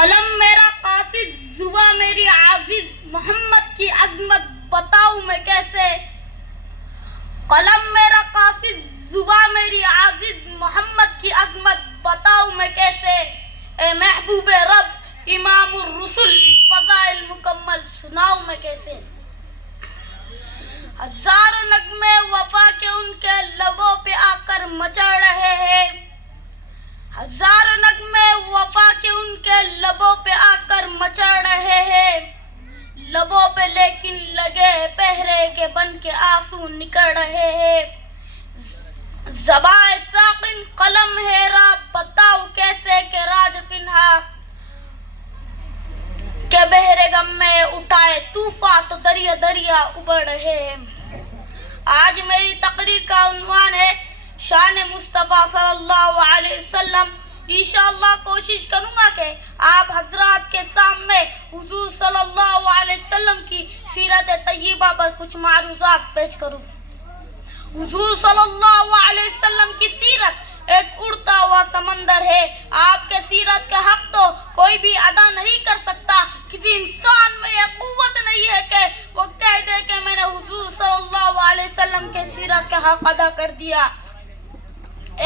قلم میرا قاصد زباں میری عاجز محمد کی عظمت بتاؤں میں کیسے. قلم میرا قاصد زباں میری عاجز محمد کی عظمت بتاؤں میں کیسے. اے محبوب رب امام الرسل فضائل مکمل سناؤں میں کیسے. ہزاروں نغمے وفا کے ان کے لبوں پہ آ کر مچڑ رہے ہیں. ہزاروں نغمے وفا کے ان کے لبوں پہ آ کر مچڑ رہے ہیں. لبوں پہ لیکن لگے پہرے کے بن کے آنسو نکل رہے ہیں. زباں ساقن قلم ہے راہ بتاؤ کیسے کہ راج پنہا کہ بحر غم میں اٹھائے طوفان تو دریا دریا ابل رہے ہیں. آج میری تقریر کا عنوان ہے شان مصطفیٰ صلی اللہ علیہ وسلم. انشاءاللہ کوشش کروں گا کہ آپ حضرات کے سامنے حضور صلی اللہ علیہ وسلم کی سیرت طیبہ پر کچھ معروضات پیش کروں. حضور صلی اللہ علیہ وسلم کی سیرت ایک اڑتا ہوا سمندر ہے. آپ کے سیرت کے حق تو کوئی بھی ادا نہیں کر سکتا. کسی انسان میں یہ قوت نہیں ہے کہ وہ کہہ دے کہ میں نے حضور صلی اللہ علیہ وسلم کے سیرت کا حق ادا کر دیا.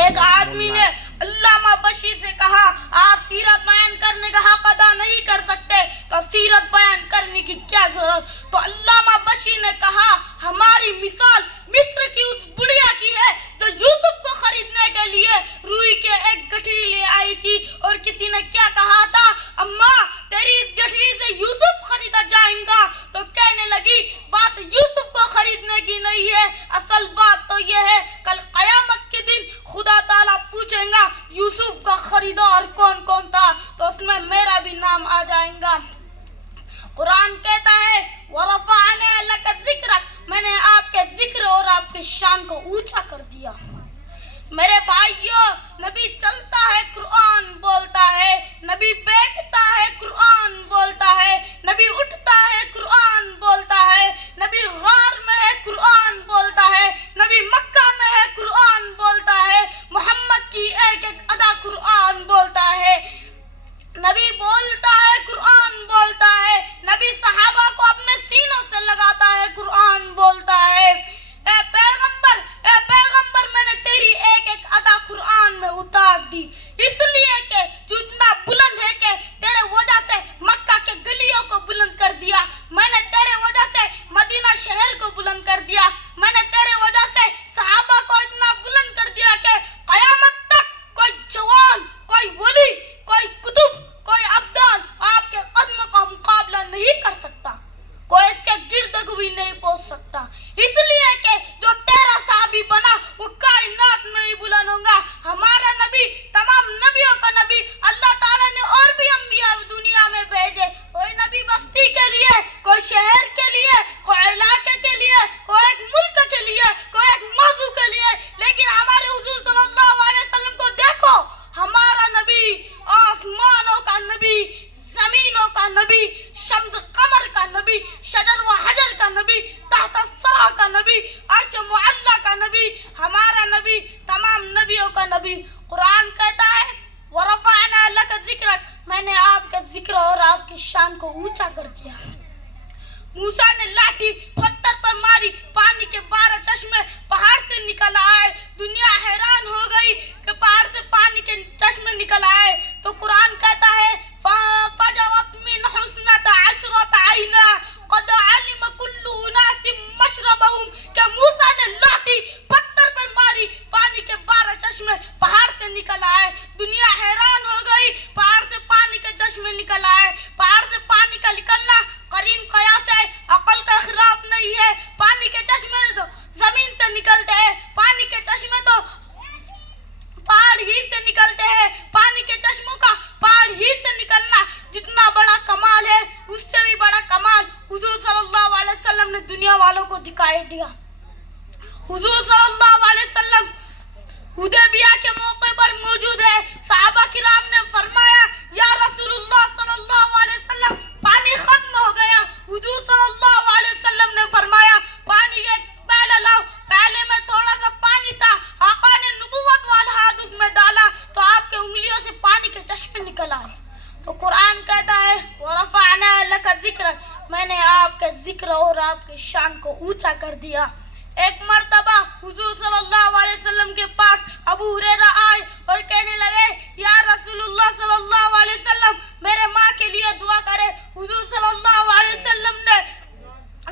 ایک آدمی نے علامہ بشیر سے کہا آپ سیرت بیان کرنے کا حق ادا نہیں کر سکتے تو سیرت بیان کرنے کی کیا ضرورت. تو علامہ بشیر نے کہا ہماری مثال مصر کی اس بڑھیا کی ہے جو یوسف کو خریدنے کے لیے روئی کے ایک گٹھڑی لے آئی تھی اور کسی نے کیا کہا تھا اماں تیری اس گٹھڑی سے یوسف خریدا جائیں گا. تو کہنے لگی بات یوسف کو خریدنے کی نہیں ہے, اصل بات تو یہ ہے کل قیامت کے دن خدا تعالیٰ پوچھیں گا یوسف کا خریدار کون کون تھا تو اس میں میرا بھی نام آ جائے گا. قرآن کہتا ہے وَرَفَعْنَا لَكَ ذِكْرَكَ میں نے آپ کے ذکر اور آپ کی شان کو اونچا کر دیا. میرے بھائیوں نبی چلتا ہے قرآن بولتا ہے, نبی بیٹھتا ہے قرآن بولتا ہے, نبی اٹھتا ہے قرآن بولتا ہے, نبی غار میں ہے قرآن بولتا ہے, نبی مکہ میں ہے قرآن بولتا ہے, محمد کی ایک ایک ادا قرآن بولتا ہے, نبی بولتا ہے قرآن بولتا ہے, نبی صحابہ کو اپنے سینوں سے لگاتا ہے قرآن بولتا ہے. اے پیغمبر میں نے تیری ایک ایک ادا قرآن میں اتار دی اس لیے کہ جو اتنا بلند ہے کہ تیرے وجہ سے مکہ کے گلیوں کو بلند کر دیا, میں نے تیرے وجہ سے مدینہ شہر کو بلند کر دیا, میں نے تیرے وجہ سے صحابہ کو اتنا بلند کر دیا کہ قیامت تک کوئی جوان, کوئی ولی, کوئی قطب, کوئی ابدال آپ کے قدم کا مقابلہ نہیں کر سکتا, کوئی اس کے گرد بھی نہیں پہنچ سکتا. اس لیے کہ جو تیرا صحابی بنا وہ کائنات میں ہی بلند ہوگا. ہمارا نبی تمام نبیوں کا نبی, اللہ تعالیٰ نے اور بھی انبیاء دنیا میں بھیجے, کوئی نبی بستی کے لیے, کوئی شہر کے لیے, کوئی علاقے کے لیے, کوئی ایک ملک کے لیے, کوئی ایک موضوع کے لیے, لیکن ہمارے حضور صلی اللہ علیہ وسلم کو دیکھو. ہمارا نبی آسمانوں کا نبی, زمینوں کا نبی, شمس قمر کا نبی, شجر و حجر کا نبی, تحت الثری کا نبی, عرش معلی کا نبی, ہمارا نبی تمام نبیوں کا نبی. قرآن کہتا ہے وَرَفَعْنَا لَكَ ذِكْرَكَ میں نے آپ کے ذکر اور آپ کی شان کو اونچا کر دیا. موسیٰ نے لاٹھی پتھر پر ماری, پانی کے 12 چشمے پہاڑ سے نکل آئے. دنیا حیران ہو گئی کہ پہاڑ سے پانی کے چشمے نکل آئے. تو قرآن کہتا ہے فَفَجَرَتْ مِنْ حُسْنَةَ عَشْرَةَ عَيْنًا قَدْ عَلِمَ كُلُّ أُنَاسٍ مَشْرَبَهُمْ کہ موسیٰ نے لاٹھی پتھر پر ماری, پانی کے 12 چشمے پہاڑ سے نکل آئے. دنیا حیران ہو گئی, پہاڑ سے پانی کے چشمے نکل آئے. پہاڑ سے پانی کا نکلنا قرین قیاس ہے, عقل کا خلاف نہیں ہے. پانی کے چشمے تو زمین سے نکلتے ہیں, پانی کے چشمے تو پہاڑ ہی سے نکلتے ہیں, پانی کے چشموں کا پہاڑ ہی کہتا ہے وَرَفَعْنَا لَكَ ذِكْرَكَ، میں نے آپ کے ذکر اور آپ کی شان کو اونچا کر دیا۔ ایک مرتبہ حضور صلی اللہ علیہ وسلم کے پاس ابو ہریرہ آئے اور کہنے لگے یا رسول اللہ صلی اللہ علیہ وسلم میرے ماں کے لیے دعا کرے۔ حضور صلی اللہ علیہ وسلم نے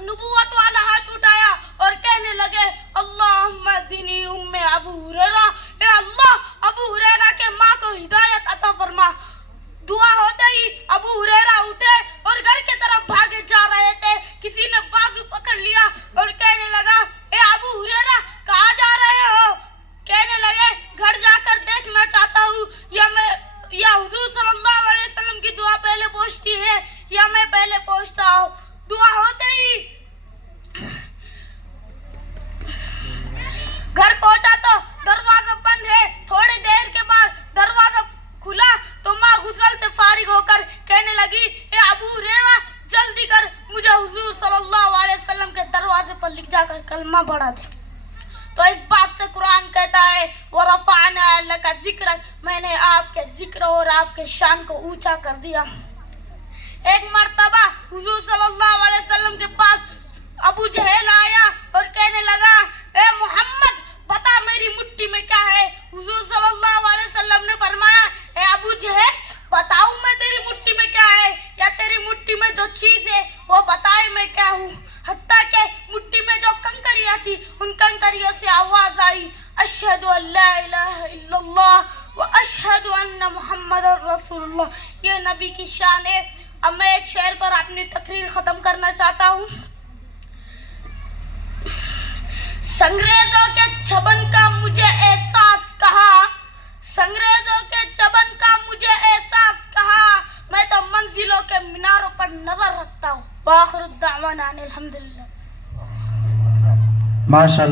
نبوت والا ہاتھ اٹھایا اور کہنے لگے اللہم اہدنی ام ابو ہریرہ، اے اللہ ابو ہریرہ کے ماں کو ہدایت عطا فرما۔ دعا ہوتے ہی ابو ہریرہ اٹھے اور گھر کی طرف بھاگے جا رہے تھے، کسی نے بازو پکڑ لیا اور کہنے لگا اے ابو ہریرہ کہاں جا رہے ہو؟ کہنے لگے گھر جا کر دیکھنا چاہتا ہوں یا حضور صلی اللہ علیہ وسلم کی دعا پہلے پہنچتی ہے یا میں پہلے پہنچتا ہوں۔ دعا ہوتے ہی گھر پہنچا تو دروازہ بند ہے۔ تھوڑی دیر کے بعد دروازہ کھلا تو ماں غسل سے فارغ ہو کر کہنے لگی اے ابو ہریرہ جلدی کر، مجھے حضور صلی اللہ علیہ وسلم کے دروازے پر لکھ جا کر کلمہ پڑھا دے۔ تو اس بات سے قرآن کہتا ہے وَرَفَعْنَا لَكَ ذِكْرَكَ، میں نے آپ کے ذکر اور آپ کے شان کو اونچا کر دیا۔ ایک مرتبہ حضور صلی اللہ علیہ وسلم کے پاس ابو جہل آیا اور کہنے لگا اے محمد بتا میری مٹھی میں کیا ہے؟ حضور صلی اللہ علیہ وسلم نے فرمایا اے ابو جہل بتاؤں میں تیری مٹھی میں کیا ہے یا تیری مٹھی میں جو چیز ہے وہ بتائے میں کیا ہوں؟ حتیٰ کہ مٹھی میں جو کنکریاں تھی ان کنکریوں سے آواز آئی اشہد ان لا الہ الا اللہ و اشہد ان محمد رسول اللہ۔ یہ نبی کی شان ہے۔ اب میں ایک شعر پر اپنی تقریر ختم کرنا چاہتا ہوں۔ سنگریزوں کے چبن کا مجھے احساس کہا، سنگریزوں کے چبن کا مجھے احساس کہا، میں تو منزلوں کے میناروں پر نظر رکھتا ہوں۔ وآخر الدعوانا ان الحمدللہ۔ ماشاءاللہ۔